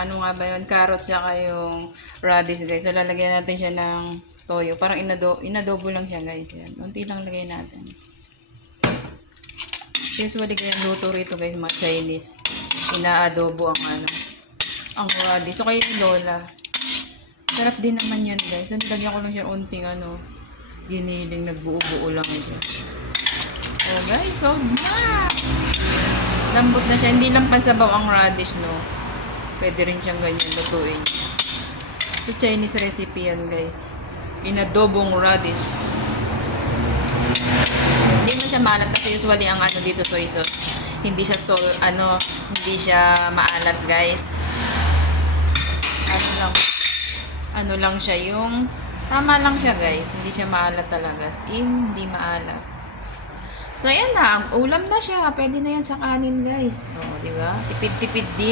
ano nga ba yun, carrots saka yung radish guys. So lalagyan natin siya ng toyo. Parang inadobo lang siya guys. Yan. Unti lang lagay natin. Usually kaya luto rito guys mga Chinese. Inaadobo ang radish. So kayo yung lola. Sarap din naman yan guys. So nilagyan ko lang siya unting giniling, nagbuo-buo lang siya. So guys, so lambot na siya. Hindi lang pansabaw ang radish, no. Pwede rin siyang ganyan lutuin. So Chinese recipe yan guys. Inadobong radish. Hindi mo siya maalat kasi usually ang dito soy sauce. Hindi siya hindi siya maalat guys. Ano lang siya yung tama lang siya guys. Hindi siya maalat talaga. Hindi maalat. So, ayan na. Ulam na siya. Pwede na yan sa kanin, guys. O, diba? Tipid-tipid din.